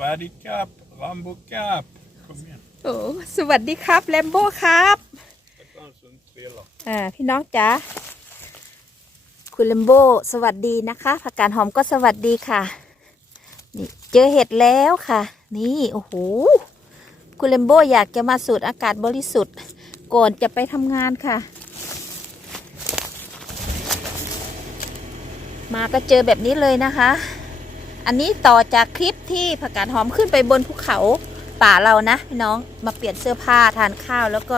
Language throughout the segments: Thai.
Sverige Cup, Rambo Cup. Kom igen. โอ้สวัสดีครับแลมโบ้ครับ Det fanns en spelare. อ่าพี่น้องจ๋าคุณแลมโบสวัสดีนะคะผักกาดหอมก็สวัสดีค่ะนี่เจอเห็ดแล้วค่ะ นี่โอ้โหคุณแลมโบอยากจะมาสูดอากาศบริสุทธิ์ ก่อนจะไปทำงานค่ะ มาก็เจอแบบนี้เลยนะคะ อันนี้ต่อจากคลิปที่ผักกาดหอมขึ้นไปบนภูเขาป่าเรานะพี่น้องมาเปลี่ยนเสื้อผ้าทานข้าวแล้วก็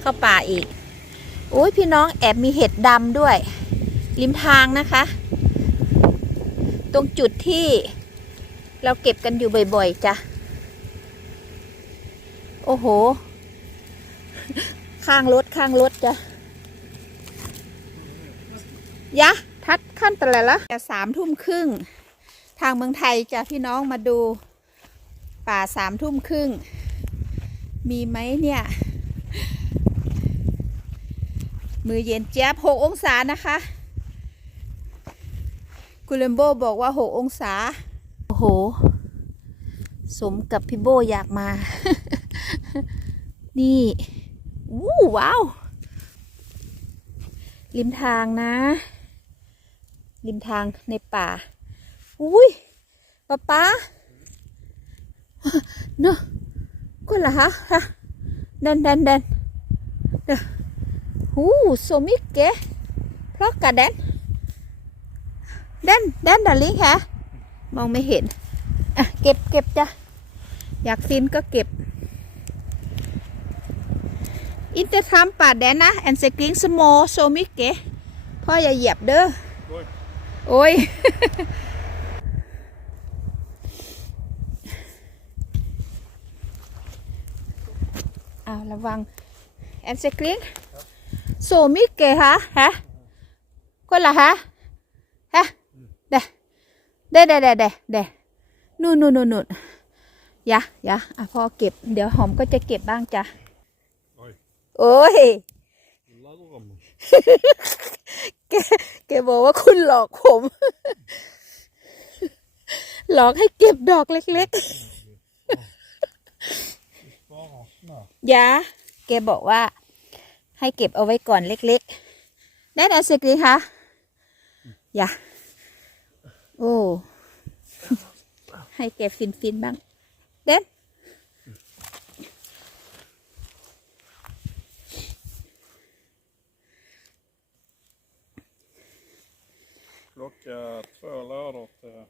เข้าป่าอีกโอ้ยพี่น้องแอบมีเห็ดดำด้วย ริมทางนะคะ ตรงจุดที่เราเก็บกันอยู่บ่อยๆจ้ะโอ้โห ข้างรถข้างรถจ้ะยะ ทัดขั้นแต่ละละสามทุ่มครึ่ง ทางเมืองไทยจะพี่น้องมาดูป่าสามทุ่มครึ่ง มีไหมเนี่ย มือเย็นเจี๊ยบหกองศานะคะคุณเลมโบบอกว่าหกองศา โอ้โห สมกับพี่โบอยากมา นี่วู้ว้าว ริมทางนะ ริมทางในป่า อุ้ยป๊าป๊าเนอะก็เหรอฮะฮะเดินเดินเดินเด้อหูโซมิเกะเพราะกะแดนแดนแดนดาลิงค่ะมองไม่เห็นอะเก็บเก็บจ้ะอยากซินก็เก็บอินเตอร์ทัมป่าแดนนะแอนเซกลิงสโมโซมิเกะพ่ออย่าเหยียบเด้อ Oj. โอ้ย เอา ระวังแอนเซกลิงโซมิเกะฮะฮะก็ละฮะฮะเดเดเดเดเดเดนู่นนู่นนู่นนู่นยะยะอะพ่อเก็บ เดี๋ยวหอมก็จะเก็บบ้างจ้ะ Oj. โอ้ย Larvar mig. แกแกบอกว่าคุณหลอกผม หลอกให้เก็บดอกเล็ก Vakna. ๆ ยาแกบอกว่า ให้เก็บเอาไว้ก่อนเล็กๆได้นะสิกดีคะยาโอ้ ให้แกฟินๆบ้าง เด่น Klockan två lördag till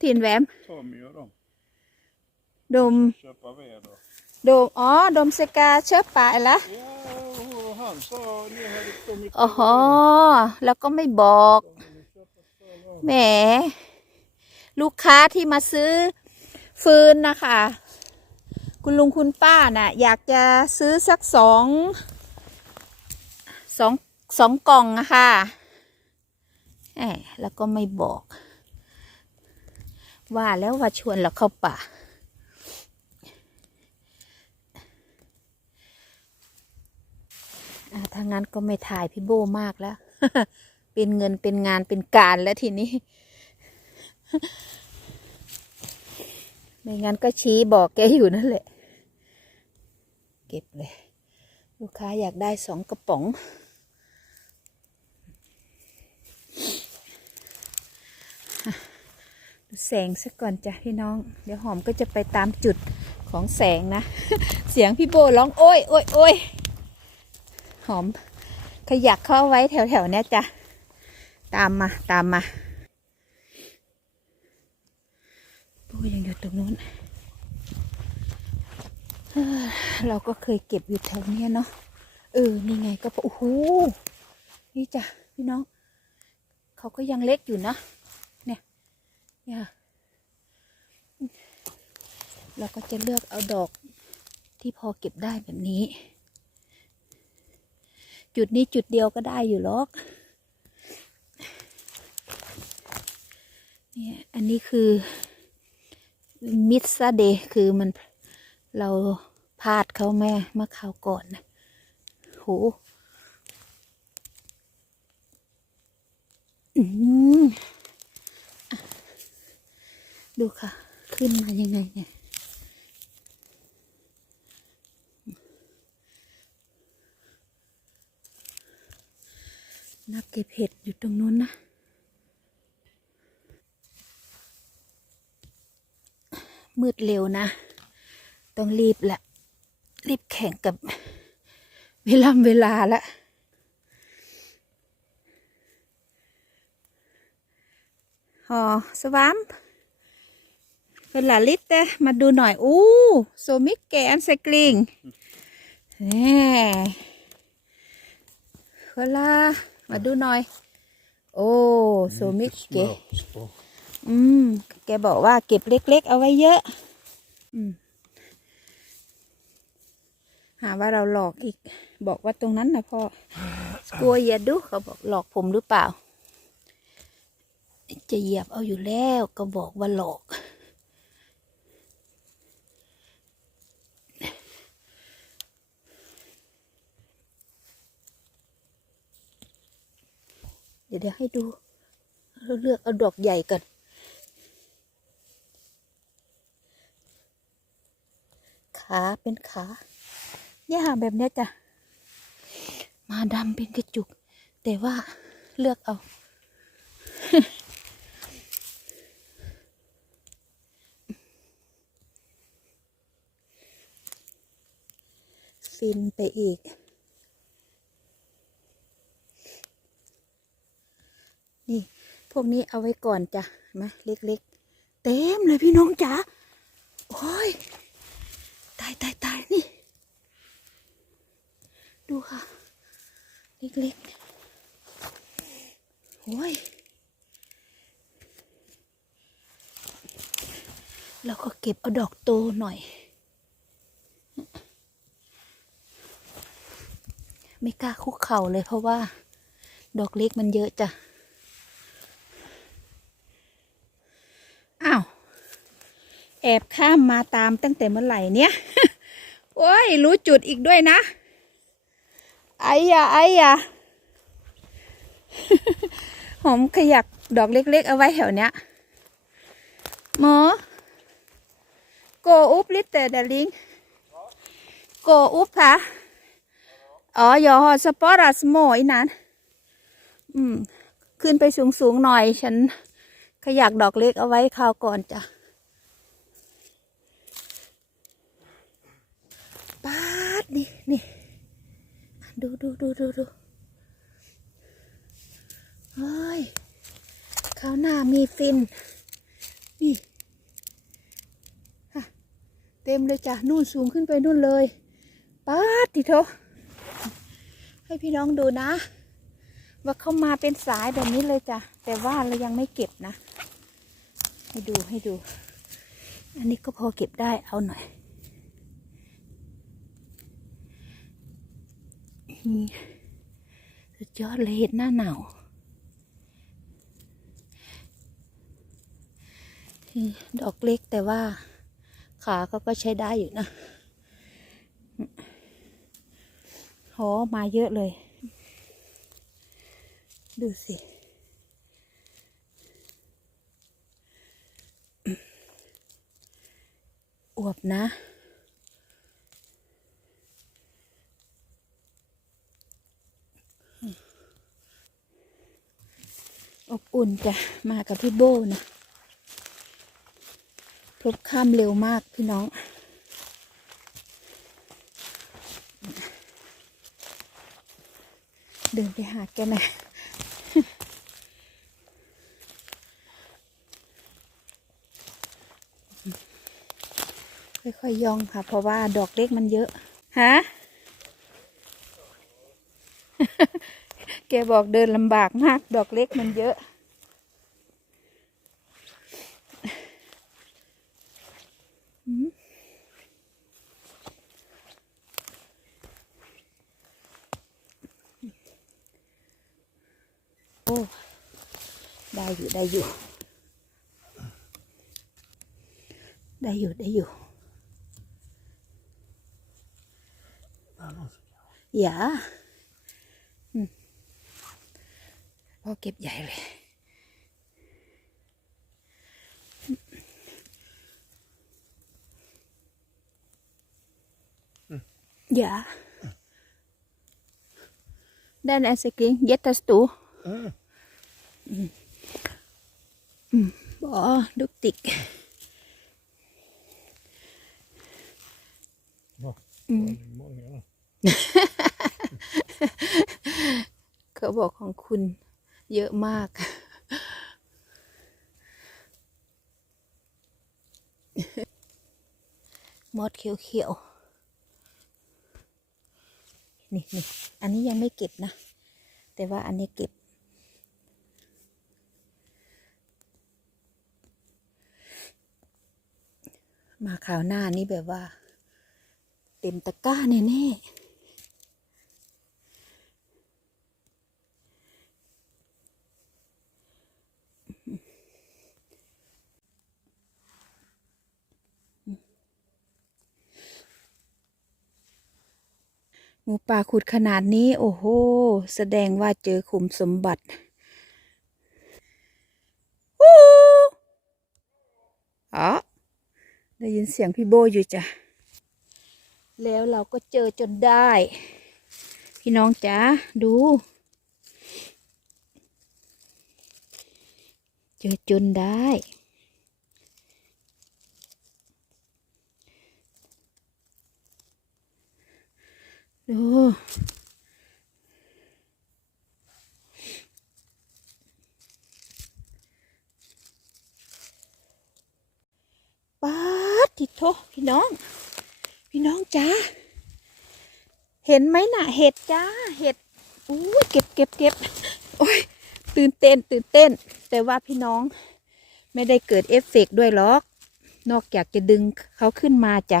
ทินแหวม Tommy och dem. ดม Köpa ved och... ดม อ๋อ ดมสกาเชฟป่าละ Ja, och han sa ni hade kommit อ๋อ แล้วก็ไม่บอก แหม ลูกค้าที่มาซื้อฟืนนะคะ คุณลุงคุณป้าน่ะ อยากจะซื้อสักสองสองสองกล่องอะค่ะแหมแล้วก็ไม่บอก ว่าแล้วว่าชวนเราเข้าป่า อ่า ถ้างั้นก็ไม่ถ่ายพี่โบมากแล้ว เป็นเงินเป็นงานเป็นการแล้วทีนี้ ไม่งั้นก็ชี้บอกแกอยู่นั่นแหละ เก็บเลย ลูกค้าอยากได้สองกระป๋องดูแสงซะก่อนจ้ะพี่น้อง เดี๋ยวหอมก็จะไปตามจุดของแสงนะ เสียงพี่โบร้องโอ้ยโอ้ยโอ้ย อม ขยักเข้าไว้แถวๆเนี้ยจ้ะ ตามมาตามมาปูยังอยู่ตรงนู้น เราก็เคยเก็บอยู่แถวเนี้ยเนาะ เออ นี่ไงก็โอ้โห นี่จ้ะพี่น้อง เขาก็ยังเล็กอยู่นะ เนี่ย เนี่ย เราก็จะเลือกเอาดอกที่พอเก็บได้แบบนี้ จุดนี้จุดเดียวก็ได้อยู่หรอก เนี่ย อันนี้คือมิดซาเดย์คือมันเราพลาดเขาแม่เมื่อคราวก่อนนะโหอืมดูค่ะ ขึ้นมายังไงเนี่ย นั กเก็บเห็ดอยู่ตรงนู้นนะมืดเร็วนะ ต้องรีบละ รีบแข่งกับเวลาเวลาละ หอสวามเป็นหลาลิตเต้มาดูหน่อย อู้โซมิกแกอันไซกลิงแน่เวลา มาดูหน่อย โอ้โซมิกเก Smörspår. อืม แกบอกว่าเก็บเล็ก ๆ เอาไว้เยอะ อืม หาว่าเราหลอกอีก บอกว่าตรงนั้นนะพ่อกลัวอย่าดูเขาบอกหลอกผมหรือเปล่า จะเหยียบเอาอยู่แล้วก็บอกว่าหลอก เดี๋ยวเดี๋ยวให้ดูเราเลือกเอาดอกใหญ่ก่อนขาเป็นขาเนี่ยค่ะแบบนี้จ้ะมาดำเป็นกระจุก แต่ว่าเลือกเอา ฟินไปอีก นี่ พวกนี้เอาไว้ก่อนจ้ะมาเล็กๆ เต็มเลยพี่น้องจ๋าโอ้ยตายตายตายนี่ ดูค่ะ เล็กๆโอ้ยแล้วก็เก็บเอาดอกโตหน่อย ไม่กล้าคุกเข่าเลยเพราะว่า ดอกเล็กมันเยอะจ้ะ อ้าว แอบข้ามมาตามตั้งแต่เมื่อไหร่เนี่ยโอ้ย รู้จุดอีกด้วยนะ ไอ้ยาไอ้ยาหอมขยักดอกเล็ก ๆ เอาไว้แถวเนี้ยหมอโกอุบลิตเตอร์ดาลิงโกอุบค่ะ อ๋อยอสปอรัสโมอีนั้น อืม ขึ้นไปสูง ๆ หน่อย ฉันขยักดอกเล็กเอาไว้คราวก่อนจ้ะป๊าดนี่นี่ ดูดูดูดูดูเฮ้ยข้าวหน้ามีฟิน นี่เต็มเลยจ้ะ นู่นสูงขึ้นไปนู่นเลยป๊าดติโทให้พี่น้องดูนะ ว่าเข้ามาเป็นสายแบบนี้เลยจ้ะ แต่ว่าเรายังไม่เก็บนะ ให้ดูให้ดู อันนี้ก็พอเก็บได้เอาหน่อย นี่สุดยอดเลยเห็ดหน้าหนาวดอกเล็กแต่ว่าขาเขาก็ใช้ได้อยู่นะโหมาเยอะเลย ดูสิอวบนะ อบอุ่นจ้ะมากับพี่โบนะพลบข้ามเร็วมากพี่น้อง เดินไปหาแกหน่อยค่อยๆย่องค่ะ เพราะว่าดอกเล็กมันเยอะ ฮะ แกบอกเดินลำบากมาก ดอกเล็กมันเยอะหืมโอ้ ได้อยู่ ได้อยู่ ได้อยู่ ได้อยู่อ พ่อเก็บใหญ่เลย Dạ. Đây là sự kiện Zeta Stu. Bỏ đúc tiệt. Cỡ bỏ con khun. เยอะมาก มอดเขียวๆ นี่นี่อันนี้ยังไม่เก็บนะ แต่ว่าอันนี้เก็บ มาข่าวหน้านี่แบบว่า เต็มตะกร้าแน่ๆ มูป่าขุดขนาดนี้ โอ้โห แสดงว่าเจอขุมสมบัติอู้อ๋อได้ยินเสียงพี่โบอยู่จ้ะ แล้วเราก็เจอจนได้ พี่น้องจ๋าดู เจอจนได้ ดู ป๊าดทิโทพี่น้อง พี่น้องจ้า เห็นไหมน่ะ เห็ดจ้า เห็ดอู้เก็บเก็บเก็บโอ้ย ตื่นเต้น ตื่นเต้น แต่ว่าพี่น้องไม่ได้เกิดเอฟเฟกต์ด้วยหรอก นอกจากจะดึงเขาขึ้นมาจ้ะ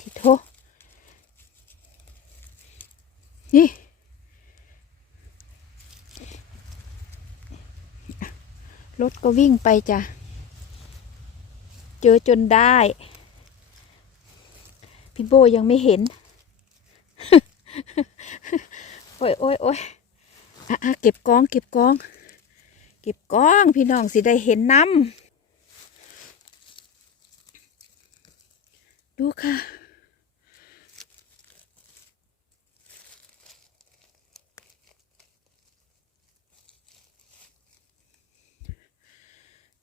ทิโทนี่รถก็วิ่งไปจ้ะ เจอจนได้ พี่โบยังไม่เห็น โอ้ยโอ้ยโอ้ยอะอะเก็บกอง เก็บกอง เก็บกอง พี่น้องสิได้เห็นน้ำ ดูค่ะ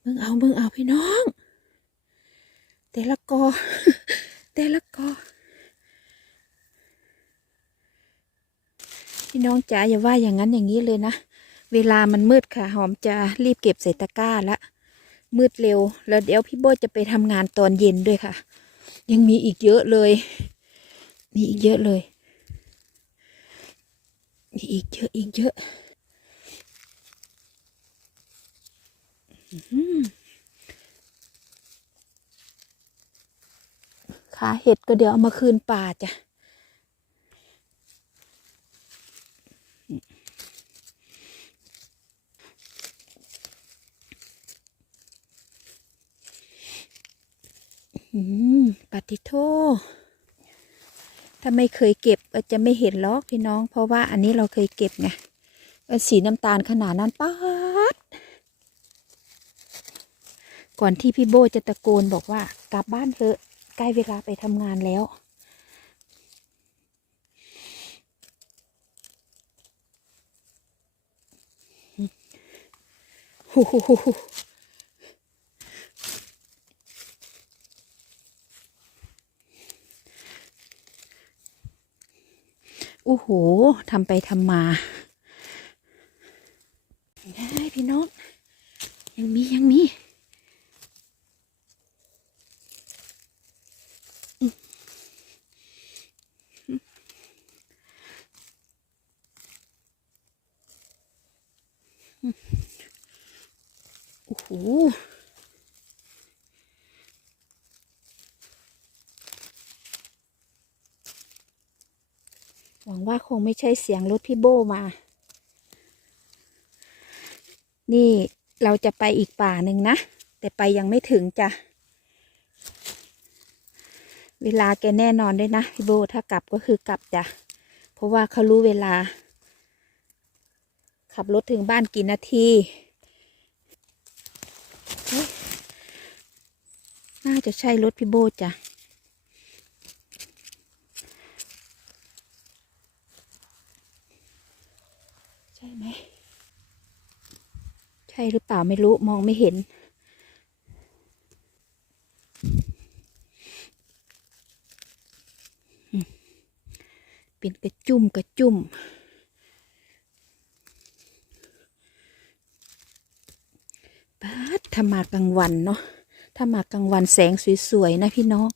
มึงเอามึงเอาพี่น้อง แต่ละกอ แต่ละกอ พี่น้องจ๋าอย่าว่าอย่างนั้นอย่างนี้เลยนะ เวลามันมืดค่ะ หอมจะรีบเก็บใส่ตะกร้าละมืดเร็ว แล้วเดี๋ยวพี่โบจะไปทำงานตอนเย็นด้วยค่ะ ยังมีอีกเยอะเลย มีอีกเยอะเลย มีอีกเยอะอีกเยอะขาเห็ดก็เดี๋ยวเอามาคืนป่าจ้ะ อืมปฏิโทถ้าไม่เคยเก็บก็จะไม่เห็นหรอกพี่น้อง เพราะว่าอันนี้เราเคยเก็บไงสีน้ำตาลขนาดนั้นป๊าดก่อนที่พี่โบจะตะโกนบอกว่ากลับบ้านเถอะใกล้เวลาไปทำงานแล้ว ฮู้ฮู้ฮู้ อ้โหทำไปทำมาได้พี่น้องยังมียังมีโอ้โห หวังว่าคงไม่ใช่เสียงรถพี่โบมา นี่เราจะไปอีกป่าหนึ่งนะ แต่ไปยังไม่ถึงจ้ะ เวลาแกแน่นอนด้วยนะพี่โบถ้ากลับก็คือกลับจ้ะ เพราะว่าเขารู้เวลา ขับรถถึงบ้านกี่นาที น่าจะใช่รถพี่โบจ้ะ หมใช่หรือเปล่าไม่รู้มองไม่เห็น เป็นกระจุ่มกระจุ่มป้าถ้ามากลางวันเนาะถ้ามากลางวันแสงสวยๆนะพี่น้อง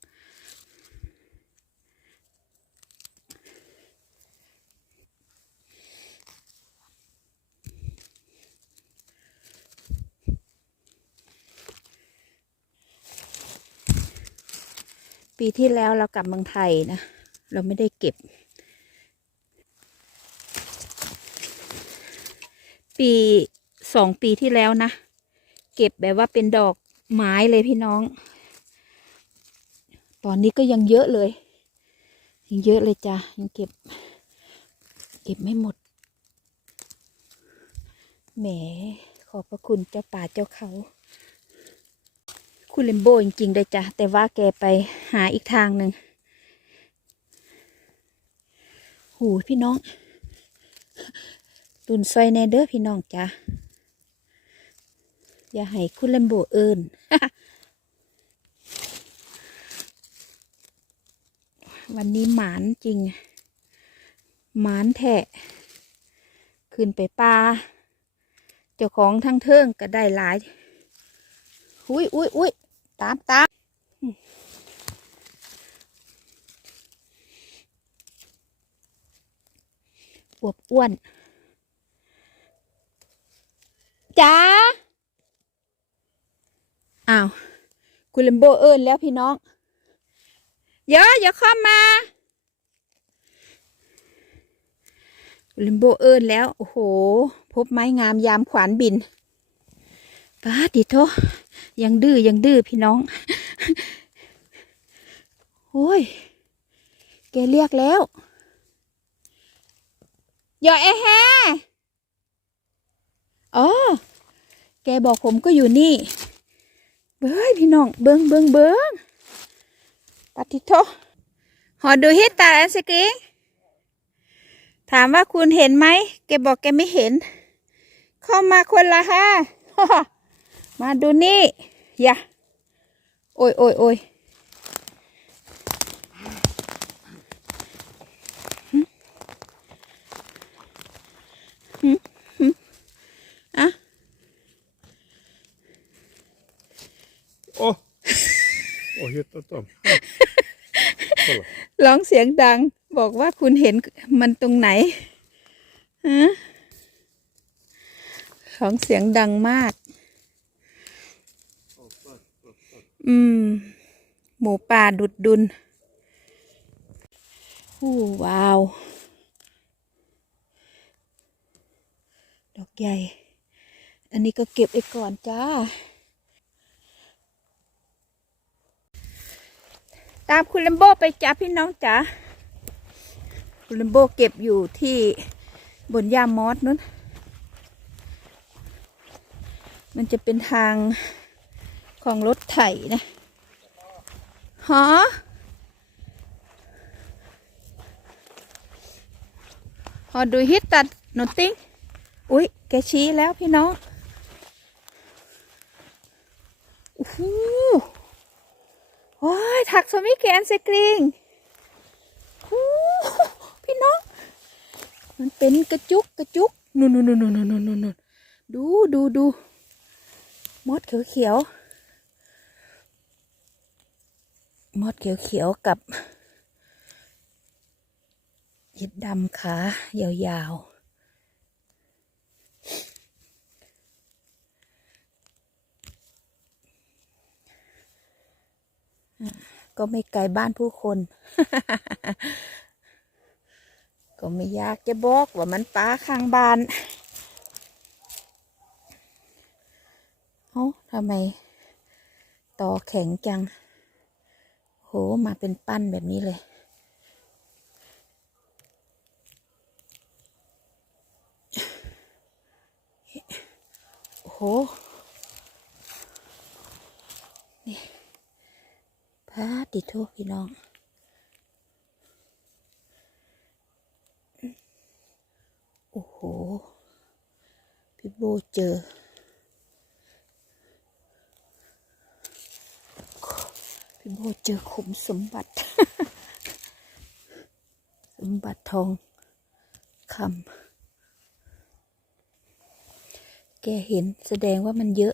ปีที่แล้วเรากลับเมืองไทยนะ เราไม่ได้เก็บ ปีสองปีที่แล้วนะ เก็บแบบว่าเป็นดอกไม้เลยพี่น้อง ตอนนี้ก็ยังเยอะเลย ยังเยอะเลยจ้ะยังเก็บ เก็บไม่หมด แหม ขอบพระคุณเจ้าป่าเจ้าเขา คุณเลมโบจริงๆเลยจ้ะ แต่ว่าแกไปหาอีกทางหนึ่งหูพี่น้องตุนซอยแนเดอร์พี่น้องจ้ะ อย่าให้คุณเลมโบเอิญวันนี้หมานจริง หมานแทะขึ้นไปป่าเจ้าของทั้งเทิงก็ได้หลาย อุ้ยอุ้ยอุ้ย ตามตามอวบอ้วนจ้าอ้าวคุณเลมโบเอิญแล้วพี่น้องเยอะอย่าเข้ามาคุณเลมโบเอิญแล้ว โอ้โห พบไม้งามยามขวานบินป้าดิโท ยังดื้อยังดื้อพี่น้องโอ้ยแกเรียกแล้วอย่าแอแฮอ๋อ แกบอกผมก็อยู่นี่ เบ้ยพี่น้อง เบิงเบิงเบิงปฏิโทหอดูเฮิตตาอันสกีถามว่าคุณเห็นไหม แกบอกแกไม่เห็น เข้ามาคนละห้า มาดูนี่อย่าโอ้ยโอ้ยโอ้ยหึหึหึอะโอ้โอ้เฮ็ดต้นต้มก็ล่ะร้องเสียงดัง บอกว่าคุณเห็นมันตรงไหนฮะร้องเสียงดังมาก อืม หมูป่าดุดดุนอู้ว้าว ดอกใหญ่ อันนี้ก็เก็บไว้ก่อนจ้า ตามคุณลัมโบไปจ้าพี่น้องจ๋าคุณลัมโบเก็บอยู่ที่บนย่ามอสนู้น มันจะเป็นทาง ของรถไถนะฮะฮอดูฮิตตัดโนติ้งอุ๊ยแกชี้แล้วพี่น้องโอ้โหโอ้ยถักสมิแกนสกริงโอ้พี่น้อง มันเป็นกระจุกกระจุกนูนนู่นนู่นนู่นนู่นนู่นดูดูดูมดเขียวเขียว ๆมดเขียวๆกับเห็ดดำขายาวๆ ก็ไม่ไกลบ้านผู้คน ก็ไม่ยากจะบอกว่ามันป้าข้างบ้านเอ้าทำไมต่อแข็งจัง หมาเป็นปั้นแบบนี้เลยโอ้โหนี่พาติดโทษพี่น้องโอ้โห พี่โบเจอ พี่โบ เจอขุมสมบัติ สมบัติทองคำแกเห็นแสดงว่ามันเยอะ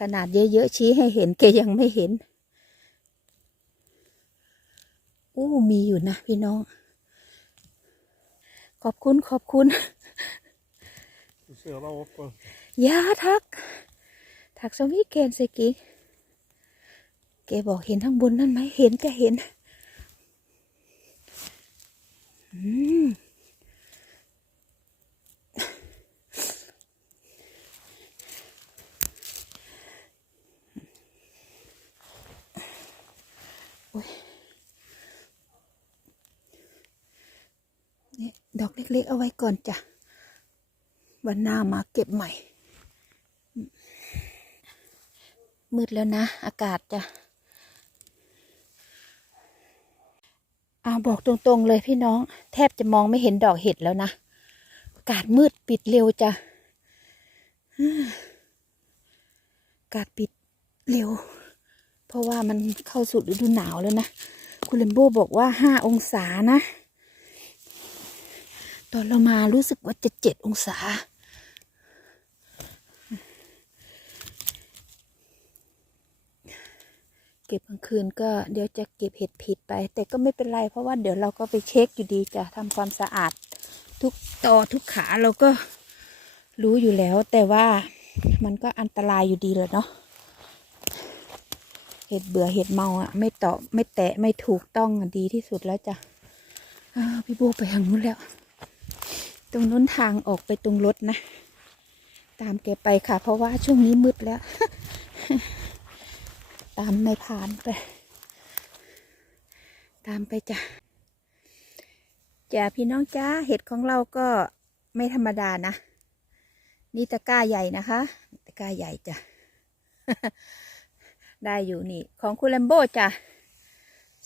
ขนาดเยอะๆชี้ให้เห็น แกยังไม่เห็น อู้มีอยู่นะพี่น้อง ขอบคุณขอบคุณ Du ser der oppe. ยาทัก ทักสวีเกนเซกิ แกบอกเห็นข้างบนนั่นไหมเห็นจะเห็นอืมนี่ดอกเล็กๆ เอาไว้ก่อนจ้ะ วันหน้ามาเก็บใหม่ มืดแล้วนะ อากาศจ้ะอา บอกตรงๆเลยพี่น้อง แทบจะมองไม่เห็นดอกเห็ดแล้วนะอากาศมืดปิดเร็วจ้ะอากาศปิดเร็ว เพราะว่ามันเข้าสู่ฤดูหนาวแล้วนะ คุณเลมโบบอกว่าห้าองศานะ ตอนเรามารู้สึกว่าจะเจ็ดองศา เก็บกลางคืนก็เดี๋ยวจะเก็บเห็ดผิดไป แต่ก็ไม่เป็นไร เพราะว่าเดี๋ยวเราก็ไปเช็คอยู่ดีจะทำความสะอาด ทุกตอทุกขาเราก็รู้อยู่แล้ว แต่ว่ามันก็อันตรายอยู่ดีแหละเนาะเห็ดเบื่อเห็ดเมาอะ ไม่ตาะไม่แตะไม่ถูกต้องดีที่สุดแล้วจ้ะพี่โบไปทางนู้นแล้ว ตรงนู้นทางออกไปตรงรถนะ ตามแกไปค่ะ เพราะว่าช่วงนี้มืดแล้ว ตามในผ่านไป ตามไปจ้ะจ้าพี่น้องจ้าเห็ดของเราก็ไม่ธรรมดานะ นี่ตะกร้าใหญ่นะคะตะกร้าใหญ่จ้ะได้อยู่นี่ ของคุณแลมโบ้จ้ะ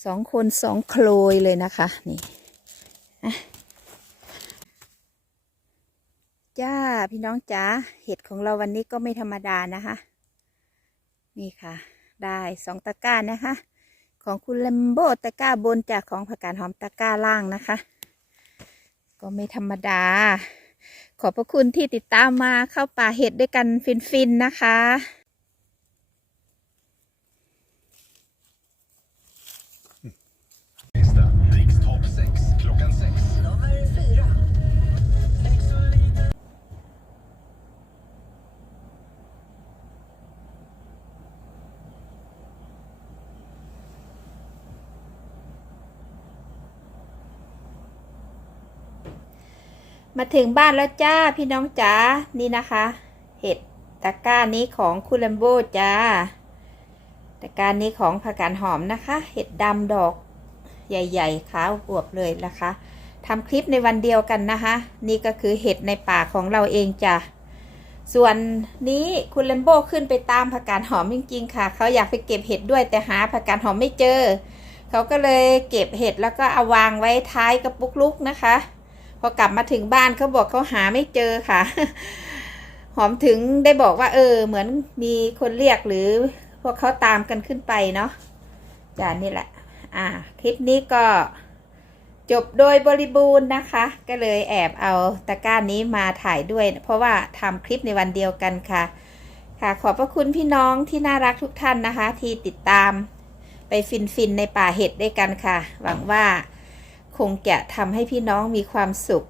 สองคนสองโคลยเลยนะคะ นี่จ้าพี่น้องจ้าเห็ดของเราวันนี้ก็ไม่ธรรมดานะคะ นี่ค่ะ ได้สองตะกร้านะคะ ของคุณเลมโบตะกร้าบนจากของผักกาดหอมตะกร้าล่างนะคะ ก็ไม่ธรรมดา ขอบพระคุณที่ติดตามมาเข้าป่าเห็ดด้วยกันฟินๆนะคะ มาถึงบ้านแล้วจ้าพี่น้องจ๋านี่นะคะ เห็ดตะกร้านี้ของคุณแลมโบจ้าตะกร้านี้ของผักกาดหอมนะคะ เห็ดดำดอกใหญ่ๆขาวอวบเลยนะคะทำคลิปในวันเดียวกันนะคะ นี่ก็คือเห็ดในป่าของเราเองจ้ะส่วนนี้คุณแลมโบขึ้นไปตามผักกาดหอมจริงๆค่ะ เขาอยากไปเก็บเห็ดด้วยแต่หาผักกาดหอมไม่เจอ เขาก็เลยเก็บเห็ดแล้วก็เอาวางไว้ท้ายกระปุกลุกนะคะ พอกลับมาถึงบ้านเขาบอกเขาหาไม่เจอค่ะ หอมถึงได้บอกว่า เออ เหมือนมีคนเรียกหรือ พวกเขาตามกันขึ้นไปเนาะจานี่แหละ อ่า คลิปนี้ก็จบโดยบริบูรณ์นะคะ ก็เลยแอบเอาตะกร้านี้มาถ่ายด้วย เพราะว่าทำคลิปในวันเดียวกันค่ะ ค่ะ ขอบพระคุณพี่น้องที่น่ารักทุกท่านนะคะ ที่ติดตามไปฟินๆในป่าเห็ดด้วยกันค่ะ หวังว่า คงจะทำให้พี่น้องมีความสุข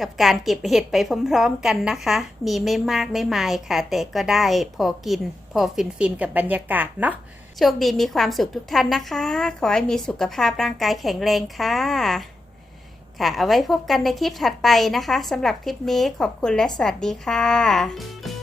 กับการเก็บเห็ดไปพร้อมๆกันนะคะ มีไม่มากไม่มายค่ะ แต่ก็ได้พอกิน พอฟินๆกับบรรยากาศเนาะโชคดีมีความสุขทุกท่านนะคะ ขอให้มีสุขภาพร่างกายแข็งแรงค่ะ ค่ะ เอาไว้พบกันในคลิปถัดไปนะคะสำหรับคลิปนี้ขอบคุณและสวัสดีค่ะ